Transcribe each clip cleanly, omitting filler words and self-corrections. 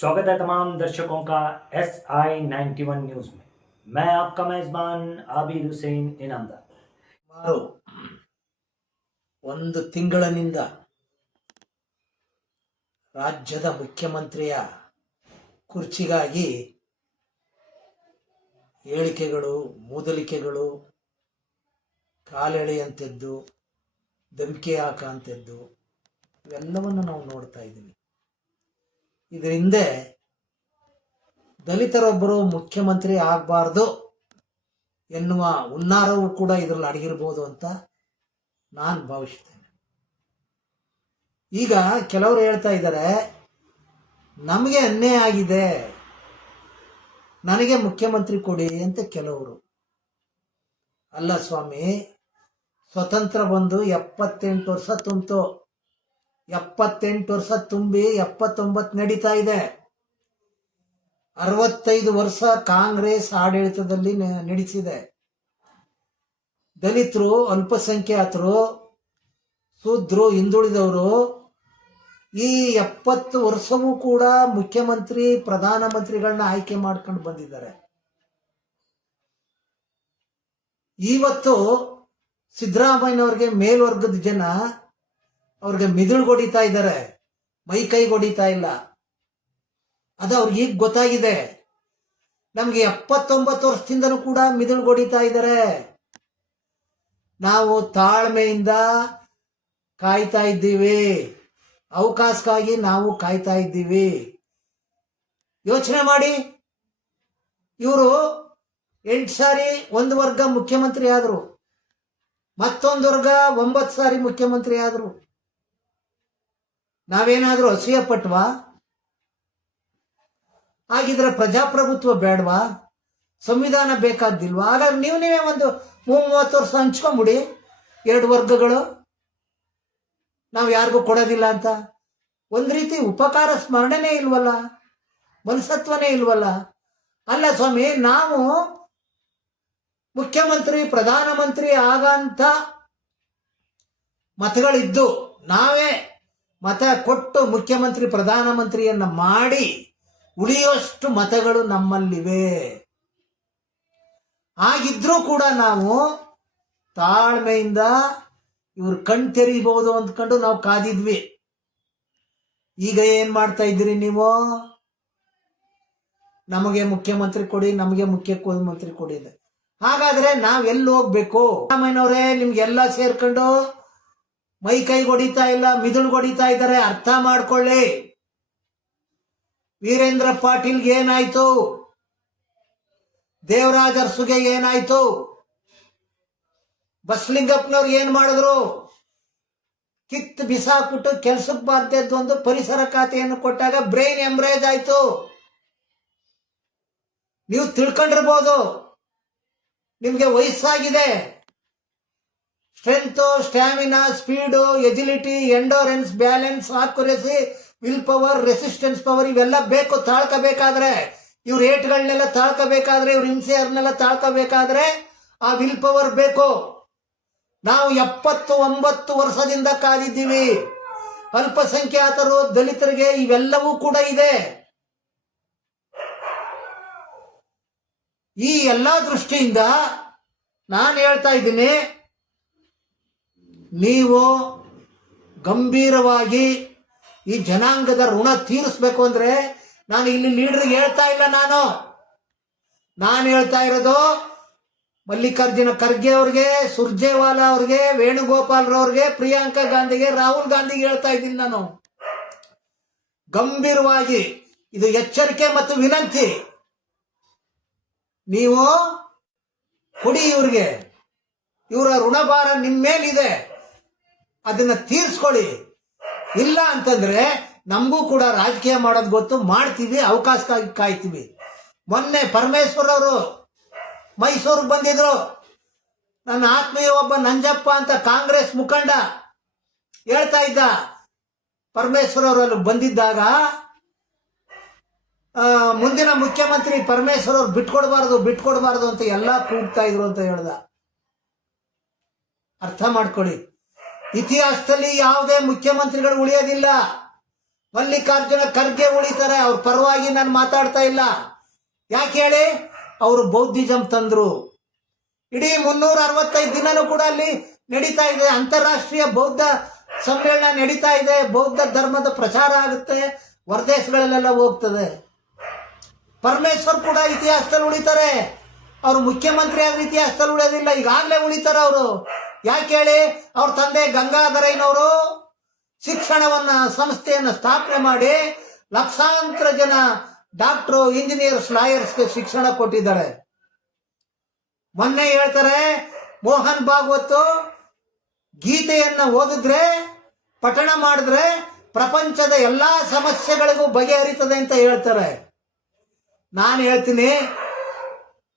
स्वागत है तमाम दर्शकों का SI91 न्यूज में। मैं आपका मेजबान आबिद हुसैन इनामदार। ಸುಮಾರು ಒಂದು ತಿಂಗಳಿನಿಂದ ರಾಜ್ಯದ ಮುಖ್ಯಮಂತ್ರಿಯ ಕುರ್ಚಿಗಾಗಿ ಹೇಳಿಕೆಗಳು, ಮೂದಲಿಕೆಗಳು, ಕಾಲೆಳೆಯಂಥದ್ದು, ಧಮಕಿ ಹಾಕಂಥದ್ದು ಇವೆಲ್ಲವನ್ನು ನಾವು ನೋಡ್ತಾ ಇದ್ದೀವಿ. ಇದರ ಹಿಂದೆ ದಲಿತರೊಬ್ಬರು ಮುಖ್ಯಮಂತ್ರಿ ಆಗಬಾರ್ದು ಎನ್ನುವ ಹುನ್ನಾರವೂ ಕೂಡ ಇದರಲ್ಲಿ ಅಡಗಿರ್ಬೋದು ಅಂತ ನಾನು ಭಾವಿಸ್ತೇನೆ. ಈಗ ಕೆಲವರು ಹೇಳ್ತಾ ಇದ್ದಾರೆ, ನಮಗೆ ಅನ್ಯಾಯ ಆಗಿದೆ, ನನಗೆ ಮುಖ್ಯಮಂತ್ರಿ ಕೊಡಿ ಅಂತ ಕೆಲವರು. ಅಲ್ಲ ಸ್ವಾಮಿ, ಸ್ವತಂತ್ರ ಬಂದು 78 ವರ್ಷ ತುಂಬಿತು. 78 ವರ್ಷ ತುಂಬಿ 79 ನಡೀತಾ ಇದೆ. 65 ವರ್ಷ ಕಾಂಗ್ರೆಸ್ ಆಡಳಿತದಲ್ಲಿ ನಡೆಸಿದೆ. ದಲಿತರು, ಅಲ್ಪಸಂಖ್ಯಾತರು, ಶೂದ್ರರು, ಹಿಂದುಳಿದವರು ಈ 70 ವರ್ಷವೂ ಕೂಡ ಮುಖ್ಯಮಂತ್ರಿ, ಪ್ರಧಾನಮಂತ್ರಿಗಳನ್ನ ಆಯ್ಕೆ ಮಾಡ್ಕೊಂಡು ಬಂದಿದ್ದಾರೆ. ಇವತ್ತು ಸಿದ್ದರಾಮಯ್ಯನವ್ರಿಗೆ ಮೇಲ್ವರ್ಗದ ಜನ ಅವ್ರಿಗೆ ಮಿದುಳುಗೊಡಿತಾ ಇದ್ದಾರೆ, ಮೈ ಕೈಗೊಡಿತಾ ಇಲ್ಲ. ಅದು ಅವ್ರಿಗೆ ಈಗ ಗೊತ್ತಾಗಿದೆ. ನಮ್ಗೆ 79 ವರ್ಷದಿಂದನೂ ಕೂಡ ಮಿದುಳುಗೊಡಿತಾ ಇದ್ದಾರೆ. ನಾವು ತಾಳ್ಮೆಯಿಂದ ಕಾಯ್ತಾ ಇದ್ದೀವಿ, ಅವಕಾಶಕ್ಕಾಗಿ ನಾವು ಕಾಯ್ತಾ ಇದ್ದೀವಿ. ಯೋಚನೆ ಮಾಡಿ, ಇವರು 8 ಸಾರಿ ಒಂದು ವರ್ಗ ಮುಖ್ಯಮಂತ್ರಿ ಆದ್ರು, ಮತ್ತೊಂದು ವರ್ಗ 9 ಸಾರಿ ಮುಖ್ಯಮಂತ್ರಿ ಆದ್ರು. ನಾವೇನಾದ್ರೂ ಅಸೂಯೆ ಪಟ್ವಾ? ಹಾಗಿದ್ರೆ ಪ್ರಜಾಪ್ರಭುತ್ವ ಬೇಡವಾ? ಸಂವಿಧಾನ ಬೇಕಾದಿಲ್ವಾ? ಹಾಗಾದ್ರೆ ನೀವೇ ಒಂದು 30 ವರ್ಷ ಹಂಚ್ಕೊಂಬಿಡಿ, 2 ವರ್ಗಗಳು, ನಾವು ಯಾರಿಗೂ ಕೊಡೋದಿಲ್ಲ ಅಂತ. ಒಂದು ರೀತಿ ಉಪಕಾರ ಸ್ಮರಣೆನೇ ಇಲ್ವಲ್ಲ, ಮನಸತ್ವನೇ ಇಲ್ವಲ್ಲ. ಅಲ್ಲ ಸ್ವಾಮಿ, ನಾವು ಮುಖ್ಯಮಂತ್ರಿ, ಪ್ರಧಾನಮಂತ್ರಿ ಆಗಂತ ಮತಗಳಿದ್ದು ನಾವೇ ಮತ ಕೊಟ್ಟು ಮುಖ್ಯಮಂತ್ರಿ, ಪ್ರಧಾನಮಂತ್ರಿಯನ್ನ ಮಾಡಿ ಉಳಿಯೋಷ್ಟು ಮತಗಳು ನಮ್ಮಲ್ಲಿವೆ. ಆಗಿದ್ರೂ ಕೂಡ ನಾವು ತಾಳ್ಮೆಯಿಂದ ಇವ್ರು ಕಣ್ ತೆರೀಬಹುದು ಅಂದ್ಕೊಂಡು ನಾವು ಕಾದಿದ್ವಿ. ಈಗ ಏನ್ ಮಾಡ್ತಾ ಇದ್ದೀರಿ ನೀವು? ನಮಗೆ ಮುಖ್ಯಮಂತ್ರಿ ಕೊಡಿ, ನಮಗೆ ಮುಖ್ಯಮಂತ್ರಿ ಕೊಡಿ. ಹಾಗಾದ್ರೆ ನಾವ್ ಎಲ್ಲಿ ಹೋಗ್ಬೇಕು? ಸಿದ್ದರಾಮಯ್ಯನವರೇ, ನಿಮ್ಗೆಲ್ಲ ಸೇರ್ಕೊಂಡು ಮೈ ಕೈ ಹೊಡಿತಾ ಇಲ್ಲ, ಮಿದುಳು ಹೊಡಿತಾ ಇದ್ದಾರೆ. ಅರ್ಥ ಮಾಡ್ಕೊಳ್ಳಿ. ವೀರೇಂದ್ರ ಪಾಟೀಲ್ಗೆ ಏನಾಯ್ತು? ದೇವರಾಜ ಅರಸುಗೆ ಏನಾಯ್ತು? ಬಸಲಿಂಗಪ್ಪನವ್ರು ಏನ್ ಮಾಡಿದ್ರು? ಕಿತ್ತು ಬಿಸಾಕ್ಬಿಟ್ಟು ಕೆಲ್ಸಕ್ಕೆ ಬಾರ್ದದ್ದು ಒಂದು ಪರಿಸರ ಖಾತೆಯನ್ನು ಕೊಟ್ಟಾಗ ಬ್ರೈನ್ ಎಂಬ್ರೇಜ್ ಆಯ್ತು. ನೀವು ತಿಳ್ಕೊಂಡಿರ್ಬೋದು, ನಿಮ್ಗೆ ವಯಸ್ಸಾಗಿದೆ. Strength, stamina, speed, agility, endurance, balance, accuracy, will power, resistance power ಇವೆಲ್ಲ ಬೇಕು ತಾಳ್ಕೋಬೇಕಾದ್ರೆ. ಇವ್ರ ಏಟ್ಗಳನ್ನೆಲ್ಲ ತಾಳ್ಕೋಬೇಕಾದ್ರೆ, ಇವ್ರ ಹಿಂಸೆಯವ್ರನ್ನೆಲ್ಲ ತಾಳ್ಕೋಬೇಕಾದ್ರೆ ಆ ವಿಲ್ ಪವರ್ ಬೇಕು. ನಾವು 79 ವರ್ಷದಿಂದ ಕಾದಿದ್ದೀವಿ. ಅಲ್ಪಸಂಖ್ಯಾತರು, ದಲಿತರಿಗೆ ಇವೆಲ್ಲವೂ ಕೂಡ ಇದೆ. ಈ ಎಲ್ಲಾ ದೃಷ್ಟಿಯಿಂದ ನಾನು ಹೇಳ್ತಾ ಇದ್ದೀನಿ, ನೀವು ಗಂಭೀರವಾಗಿ ಈ ಜನಾಂಗದ ಋಣ ತೀರಿಸ್ಬೇಕು ಅಂದ್ರೆ, ನಾನು ಇಲ್ಲಿ ಲೀಡರ್ಗೆ ಹೇಳ್ತಾ ಇಲ್ಲ, ನಾನು ಹೇಳ್ತಾ ಇರೋದು ಮಲ್ಲಿಕಾರ್ಜುನ ಖರ್ಗೆ ಅವ್ರಿಗೆ, ಸುರ್ಜೇವಾಲಾ ಅವ್ರಿಗೆ, ವೇಣುಗೋಪಾಲ್ರವ್ರಿಗೆ, ಪ್ರಿಯಾಂಕಾ ಗಾಂಧಿಗೆ, ರಾಹುಲ್ ಗಾಂಧಿಗೆ ಹೇಳ್ತಾ ಇದ್ದೀನಿ ನಾನು ಗಂಭೀರವಾಗಿ. ಇದು ಎಚ್ಚರಿಕೆ ಮತ್ತು ವಿನಂತಿ. ನೀವು ಕೊಡಿ ಇವ್ರಿಗೆ, ಇವರ ಋಣಭಾರ ನಿಮ್ಮ ಮೇಲಿದೆ, ಅದನ್ನ ತೀರ್ಸ್ಕೊಳ್ಳಿ. ಇಲ್ಲ ಅಂತಂದ್ರೆ ನಮಗೂ ಕೂಡ ರಾಜಕೀಯ ಮಾಡೋದು ಗೊತ್ತು, ಮಾಡ್ತೀವಿ, ಅವಕಾಶಕ್ಕಾಗಿ ಕಾಯ್ತೀವಿ. ಮೊನ್ನೆ ಪರಮೇಶ್ವರ್ ಅವರು ಮೈಸೂರಿಗೆ ಬಂದಿದ್ರು. ನನ್ನ ಆತ್ಮೀಯ ಒಬ್ಬ ನಂಜಪ್ಪ ಅಂತ ಕಾಂಗ್ರೆಸ್ ಮುಖಂಡ ಹೇಳ್ತಾ ಇದ್ದ, ಪರಮೇಶ್ವರ್ ಅವರು ಅಲ್ಲಿ ಬಂದಿದ್ದಾಗ ಮುಂದಿನ ಮುಖ್ಯಮಂತ್ರಿ ಪರಮೇಶ್ವರ್ ಅವ್ರು ಬಿಟ್ಕೊಡ್ಬಾರ್ದು ಅಂತ ಎಲ್ಲ ಕೂಗ್ತಾ ಇದ್ರು ಅಂತ ಹೇಳ್ದ. ಅರ್ಥ ಮಾಡ್ಕೊಳ್ಳಿ, ಇತಿಹಾಸದಲ್ಲಿ ಯಾವುದೇ ಮುಖ್ಯಮಂತ್ರಿಗಳು ಉಳಿಯೋದಿಲ್ಲ. ಮಲ್ಲಿಕಾರ್ಜುನ ಖರ್ಗೆ ಉಳಿತಾರೆ. ಅವ್ರ ಪರವಾಗಿ ನಾನು ಮಾತಾಡ್ತಾ ಇಲ್ಲ. ಯಾಕೆ ಹೇಳಿ? ಅವರು ಬೌದ್ಧಿಸಂ ತಂದ್ರು. ಇಡೀ 365 ದಿನನೂ ಕೂಡ ಅಲ್ಲಿ ನಡೀತಾ ಇದೆ. ಅಂತಾರಾಷ್ಟ್ರೀಯ ಬೌದ್ಧ ಸಮ್ಮೇಳನ ನಡೀತಾ ಇದೆ. ಬೌದ್ಧ ಧರ್ಮದ ಪ್ರಚಾರ ಆಗುತ್ತೆ, ಹೊರದೇಶಗಳಲ್ಲೆಲ್ಲ ಹೋಗ್ತದೆ. ಪರಮೇಶ್ವರ್ ಕೂಡ ಇತಿಹಾಸದಲ್ಲಿ ಉಳಿತಾರೆ. ಅವರು ಮುಖ್ಯಮಂತ್ರಿ ಆದ್ರೆ ಇತಿಹಾಸದಲ್ಲಿ ಉಳಿಯೋದಿಲ್ಲ, ಈಗಾಗಲೇ ಉಳಿತಾರೆ ಅವರು. ಯಾಕೆ ಹೇಳಿ? ಅವ್ರ ತಂದೆ ಗಂಗಾಧರಯ್ಯನವರು ಶಿಕ್ಷಣವನ್ನ ಸಂಸ್ಥೆಯನ್ನ ಸ್ಥಾಪನೆ ಮಾಡಿ ಲಕ್ಷಾಂತರ ಜನ ಡಾಕ್ಟ್ರು, ಇಂಜಿನಿಯರ್ಸ್, ಲಾಯರ್ಸ್ಗೆ ಶಿಕ್ಷಣ ಕೊಟ್ಟಿದ್ದಾರೆ. ಮೊನ್ನೆ ಹೇಳ್ತಾರೆ, ಮೋಹನ್ ಭಾಗವತ್ ಗೀತೆಯನ್ನ ಓದಿದ್ರೆ, ಪಠಣ ಮಾಡಿದ್ರೆ ಪ್ರಪಂಚದ ಎಲ್ಲಾ ಸಮಸ್ಯೆಗಳಿಗೂ ಬಗೆಹರಿತದೆ ಅಂತ ಹೇಳ್ತಾರೆ. ನಾನು ಹೇಳ್ತೀನಿ,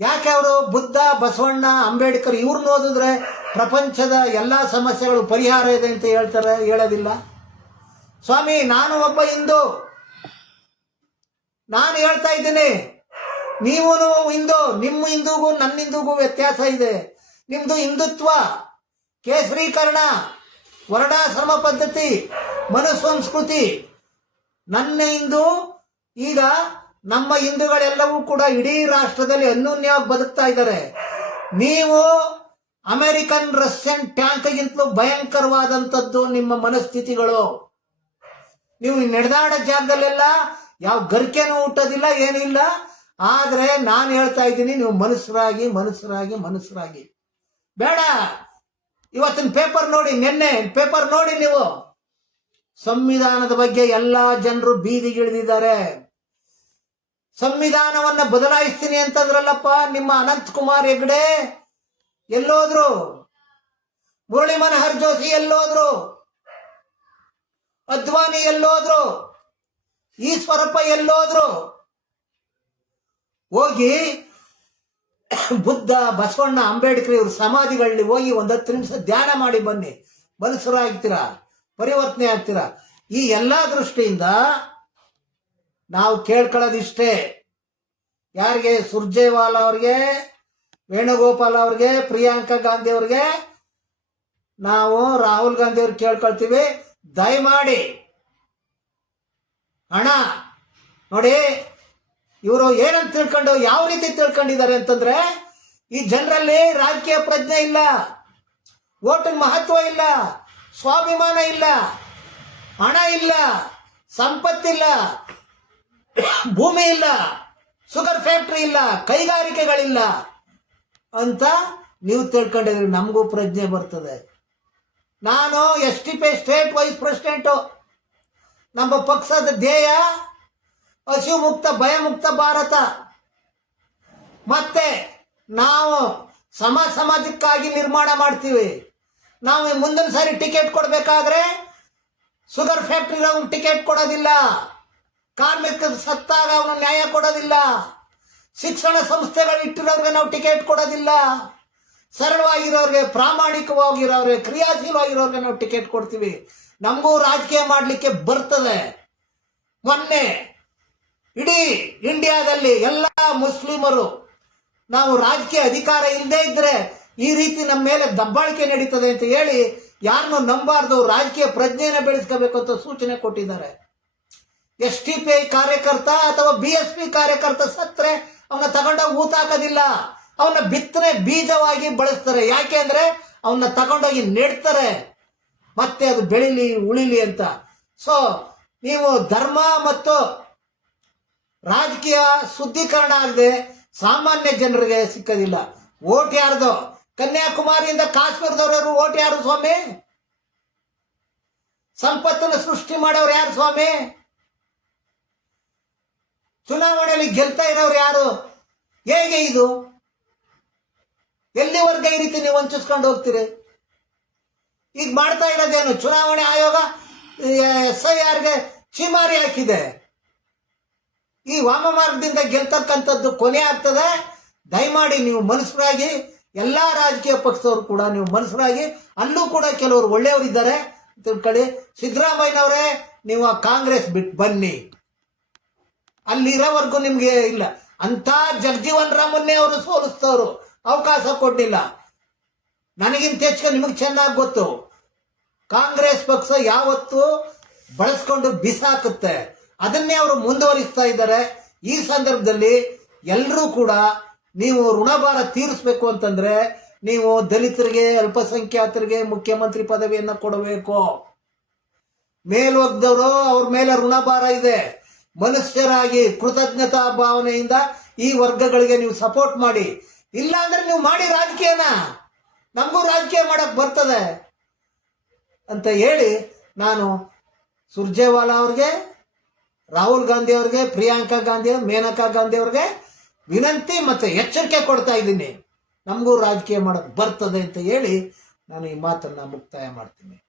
ಯಾಕೆ ಅವರು ಬುದ್ಧ, ಬಸವಣ್ಣ, ಅಂಬೇಡ್ಕರ್ ಇವ್ರನ್ನ ಓದಿದ್ರೆ ಪ್ರಪಂಚದ ಎಲ್ಲಾ ಸಮಸ್ಯೆಗಳು ಪರಿಹಾರ ಇದೆ ಅಂತ ಹೇಳ್ತಾರೆ? ಹೇಳೋದಿಲ್ಲ. ಸ್ವಾಮಿ, ನಾನು ಒಬ್ಬ ಹಿಂದೂ, ನಾನು ಹೇಳ್ತಾ ಇದ್ದೀನಿ, ನೀವು ಹಿಂದೂ. ನಿಮ್ಮ ಹಿಂದೂಗೂ ನನ್ನ ಹಿಂದೂಗೂ ವ್ಯತ್ಯಾಸ ಇದೆ. ನಿಮ್ದು ಹಿಂದುತ್ವ, ಕೇಸರೀಕರಣ, ವರ್ಣಾಶ್ರಮ ಪದ್ಧತಿ, ಮನುಸ್ಸಂಸ್ಕೃತಿ. ನನ್ನ ಹಿಂದೂ ಈಗ ನಮ್ಮ ಹಿಂದೂಗಳೆಲ್ಲವೂ ಕೂಡ ಇಡೀ ರಾಷ್ಟ್ರದಲ್ಲಿ ಅನ್ಯೋನ್ಯವಾಗಿ ಬದುಕ್ತಾ ಇದ್ದಾರೆ. ನೀವು ಅಮೆರಿಕನ್, ರಷ್ಯನ್ ಟ್ಯಾಂಕ್ಗಿಂತಲೂ ಭಯಂಕರವಾದಂಥದ್ದು ನಿಮ್ಮ ಮನಸ್ಥಿತಿಗಳು. ನೀವು ನಡೆದಾಡ ಜಾಗದಲ್ಲೆಲ್ಲ ಯಾವ ಗರಿಕೆನೂ ಹುಟ್ಟೋದಿಲ್ಲ, ಏನಿಲ್ಲ. ಆದ್ರೆ ನಾನು ಹೇಳ್ತಾ ಇದ್ದೀನಿ, ನೀವು ಮನುಷ್ಯರಾಗಿ ಮನುಷ್ಯರಾಗಿ ಮನುಷ್ಯರಾಗಿ. ಬೇಡ, ಇವತ್ತಿನ ಪೇಪರ್ ನೋಡಿ, ನಿನ್ನೆ ಪೇಪರ್ ನೋಡಿ ನೀವು. ಸಂವಿಧಾನದ ಬಗ್ಗೆ ಎಲ್ಲಾ ಜನರು ಬೀದಿಗಿಳಿದಿದ್ದಾರೆ. ಸಂವಿಧಾನವನ್ನ ಬದಲಾಯಿಸ್ತೀನಿ ಅಂತಂದ್ರಲ್ಲಪ್ಪ ನಿಮ್ಮ ಅನಂತ್ ಕುಮಾರ್ ಹೆಗಡೆ, ಎಲ್ಲೋದ್ರು? ಮುರಳಿ ಮನೋಹರ್ ಜೋಶಿ ಎಲ್ಲೋದ್ರು? ಅದ್ವಾನಿ ಎಲ್ಲೋದ್ರು? ಈಶ್ವರಪ್ಪ ಎಲ್ಲೋದ್ರು? ಹೋಗಿ ಬುದ್ಧ, ಬಸವಣ್ಣ, ಅಂಬೇಡ್ಕರ್ ಇವ್ರ ಸಮಾಧಿಗಳಲ್ಲಿ ಹೋಗಿ 10 ನಿಮಿಷ ಧ್ಯಾನ ಮಾಡಿ ಬನ್ನಿ. ಮನುಷ್ಯರಾಗ್ತೀರಾ, ಪರಿವರ್ತನೆ ಆಗ್ತೀರಾ. ಈ ಎಲ್ಲಾ ದೃಷ್ಟಿಯಿಂದ ನಾವು ಕೇಳ್ಕೊಳ್ಳೋದಿಷ್ಟೇ. ಯಾರಿಗೆ? ಸುರ್ಜೇವಾಲಾ ಅವ್ರಿಗೆ, ವೇಣುಗೋಪಾಲ್ ಅವ್ರಿಗೆ, ಪ್ರಿಯಾಂಕಾ ಗಾಂಧಿ ಅವ್ರಿಗೆ, ನಾವು ರಾಹುಲ್ ಗಾಂಧಿ ಅವ್ರಿಗೆ ಕೇಳ್ಕೊಳ್ತೀವಿ, ದಯಮಾಡಿ ಹಣ ನೋಡಿ. ಇವರು ಏನಂತ ತಿಳ್ಕೊಂಡು, ಯಾವ ರೀತಿ ತಿಳ್ಕೊಂಡಿದ್ದಾರೆ ಅಂತಂದ್ರೆ, ಈ ಜನರಲ್ಲಿ ರಾಜಕೀಯ ಪ್ರಜ್ಞೆ ಇಲ್ಲ, ಓಟಿನ ಮಹತ್ವ ಇಲ್ಲ, ಸ್ವಾಭಿಮಾನ ಇಲ್ಲ, ಹಣ ಇಲ್ಲ, ಸಂಪತ್ತಿಲ್ಲ, ಭೂಮಿ ಇಲ್ಲ, ಶುಗರ್ ಫ್ಯಾಕ್ಟರಿ ಇಲ್ಲ, ಕೈಗಾರಿಕೆಗಳಿಲ್ಲ ಅಂತ ನೀವು ತಿಳ್ಕೊಂಡಿದ್ರಿ. ನಮಗೂ ಪ್ರಜ್ಞೆ ಬರ್ತದೆ. ನಾನು STP ಸ್ಟೇಟ್ ವೈಸ್ ಪ್ರೆಸಿಡೆಂಟು. ನಮ್ಮ ಪಕ್ಷದ ಧ್ಯೇಯ ಹಸಿವು ಮುಕ್ತ, ಭಯ ಮುಕ್ತ ಭಾರತ. ಮತ್ತೆ ನಾವು ಸಮಾಜಕ್ಕಾಗಿ ನಿರ್ಮಾಣ ಮಾಡ್ತೀವಿ. ನಾವು ಮುಂದಿನ ಸಾರಿ ಟಿಕೆಟ್ ಕೊಡಬೇಕಾದ್ರೆ ಶುಗರ್ ಫ್ಯಾಕ್ಟರಿ ಅವ್ನು ಟಿಕೆಟ್ ಕೊಡೋದಿಲ್ಲ, ಕಾರ್ಮಿಕ ಸತ್ತಾಗ ಅವನು ನ್ಯಾಯ ಕೊಡೋದಿಲ್ಲ, ಶಿಕ್ಷಣ ಸಂಸ್ಥೆಗಳು ಇಟ್ಟಿರೋರ್ಗೆ ನಾವು ಟಿಕೆಟ್ ಕೊಡೋದಿಲ್ಲ, ಸರಳವಾಗಿರೋರಿಗೆ, ಪ್ರಾಮಾಣಿಕವಾಗಿರೋರಿಗೆ, ಕ್ರಿಯಾಶೀಲವಾಗಿರೋರಿಗೆ ನಾವು ಟಿಕೆಟ್ ಕೊಡ್ತೀವಿ. ನಮಗೂ ರಾಜಕೀಯ ಮಾಡಲಿಕ್ಕೆ ಬರ್ತದೆ. ಮೊನ್ನೆ ಇಡೀ ಇಂಡಿಯಾದಲ್ಲಿ ಎಲ್ಲ ಮುಸ್ಲಿಮರು ನಾವು ರಾಜಕೀಯ ಅಧಿಕಾರ ಇಲ್ಲದೆ ಇದ್ರೆ ಈ ರೀತಿ ನಮ್ಮ ಮೇಲೆ ದಬ್ಬಾಳಿಕೆ ನಡೀತದೆ ಅಂತ ಹೇಳಿ ಯಾರನ್ನು ನಂಬಾರ್ದು, ರಾಜಕೀಯ ಪ್ರಜ್ಞೆನ ಬೆಳೆಸ್ಕೋಬೇಕು ಅಂತ ಸೂಚನೆ ಕೊಟ್ಟಿದ್ದಾರೆ. STP ಕಾರ್ಯಕರ್ತ ಅಥವಾ BSP ಕಾರ್ಯಕರ್ತ ಸತ್ರೆ ಅವನ್ನ ತಗೊಂಡೋಗಿ ಊತಾಕೋದಿಲ್ಲ, ಅವನ್ನ ಬಿತ್ತನೆ ಬೀಜವಾಗಿ ಬಳಸ್ತಾರೆ. ಯಾಕೆ ಅಂದ್ರೆ ಅವನ್ನ ತಗೊಂಡೋಗಿ ನೆಡ್ತಾರೆ, ಮತ್ತೆ ಅದು ಬೆಳಿಲಿ ಉಳಿಲಿ ಅಂತ. ಸೊ ನೀವು ಧರ್ಮ ಮತ್ತು ರಾಜಕೀಯ ಶುದ್ಧೀಕರಣ ಆಗದೆ ಸಾಮಾನ್ಯ ಜನರಿಗೆ ಸಿಕ್ಕದಿಲ್ಲ. ಓಟ್ ಯಾರ್ದು? ಕನ್ಯಾಕುಮಾರಿಯಿಂದ ಕಾಶ್ಮೀರದವರು ಓಟ್ ಯಾರು ಸ್ವಾಮಿ? ಸಂಪತ್ತನ್ನು ಸೃಷ್ಟಿ ಮಾಡೋರು ಯಾರು ಸ್ವಾಮಿ? ಚುನಾವಣೆಯಲ್ಲಿ ಗೆಲ್ತಾ ಇರೋರು ಯಾರು? ಹೇಗೆ ಇದು? ಎಲ್ಲಿವರೆಗೆ ಈ ರೀತಿ ನೀವು ವಂಚಿಸ್ಕೊಂಡು ಹೋಗ್ತೀರಿ? ಈಗ ಮಾಡ್ತಾ ಇರೋದೇನು? ಚುನಾವಣೆ ಆಯೋಗ SIRಗೆ ಚೀಮಾರಿ ಹಾಕಿದೆ. ಈ ವಾಮ ಮಾರ್ಗದಿಂದ ಗೆಲ್ತಕ್ಕಂಥದ್ದು ಕೊನೆ ಆಗ್ತದೆ. ದಯಮಾಡಿ ನೀವು ಮನುಷ್ಯರಾಗಿ, ಎಲ್ಲಾ ರಾಜಕೀಯ ಪಕ್ಷದವರು ಕೂಡ ನೀವು ಮನುಷ್ಯರಾಗಿ, ಅಲ್ಲೂ ಕೂಡ ಕೆಲವರು ಒಳ್ಳೆಯವರಿದ್ದಾರೆ ತಿಳ್ಕೊಳ್ಳಿ. ಸಿದ್ದರಾಮಯ್ಯನವರೇ, ನೀವು ಆ ಕಾಂಗ್ರೆಸ್ ಬಿಟ್ಟು ಬನ್ನಿ, ಅಲ್ಲಿರೋವರೆಗೂ ನಿಮ್ಗೆ ಇಲ್ಲ ಅಂತ. ಜಗಜೀವನ್ ರಾಮನ್ನೇ ಅವರು ಸೋಲಿಸ್ತವ್ರು, ಅವಕಾಶ ಕೊಡ್ಲಿಲ್ಲ. ನನಗಿಂತ ಹೆಚ್ಚು ನಿಮಗೆ ಚೆನ್ನಾಗಿ ಗೊತ್ತು, ಕಾಂಗ್ರೆಸ್ ಪಕ್ಷ ಯಾವತ್ತು ಬಳಸ್ಕೊಂಡು ಬಿಸಾಕುತ್ತೆ. ಅದನ್ನೇ ಅವರು ಮುಂದುವರಿಸ್ತಾ ಇದ್ದಾರೆ. ಈ ಸಂದರ್ಭದಲ್ಲಿ ಎಲ್ಲರೂ ಕೂಡ ನೀವು ಋಣಭಾರ ತೀರಿಸ್ಬೇಕು ಅಂತಂದ್ರೆ ನೀವು ದಲಿತರಿಗೆ, ಅಲ್ಪಸಂಖ್ಯಾತರಿಗೆ ಮುಖ್ಯಮಂತ್ರಿ ಪದವಿಯನ್ನ ಕೊಡಬೇಕು. ಮೇಲ್ವರ್ಗದವರು ಅವ್ರ ಮೇಲೆ ಋಣಭಾರ ಇದೆ. ಮನುಷ್ಯರಾಗಿ ಕೃತಜ್ಞತಾ ಭಾವನೆಯಿಂದ ಈ ವರ್ಗಗಳಿಗೆ ನೀವು ಸಪೋರ್ಟ್ ಮಾಡಿ. ಇಲ್ಲ ಅಂದ್ರೆ ನೀವು ಮಾಡಿ ರಾಜಕೀಯನ, ನಮಗೂ ರಾಜಕೀಯ ಮಾಡಕ್ ಬರ್ತದೆ ಅಂತ ಹೇಳಿ ನಾನು ಸುರ್ಜೇವಾಲಾ ಅವ್ರಿಗೆ, ರಾಹುಲ್ ಗಾಂಧಿ ಅವ್ರಿಗೆ, ಪ್ರಿಯಾಂಕಾ ಗಾಂಧಿ, ಮೇನಕಾ ಗಾಂಧಿ ಅವ್ರಿಗೆ ವಿನಂತಿ ಮತ್ತೆ ಎಚ್ಚರಿಕೆ ಕೊಡ್ತಾ ಇದ್ದೀನಿ. ನಮಗೂ ರಾಜಕೀಯ ಮಾಡಕ್ ಬರ್ತದೆ ಅಂತ ಹೇಳಿ ನಾನು ಈ ಮಾತನ್ನ ಮುಕ್ತಾಯ ಮಾಡ್ತೀನಿ.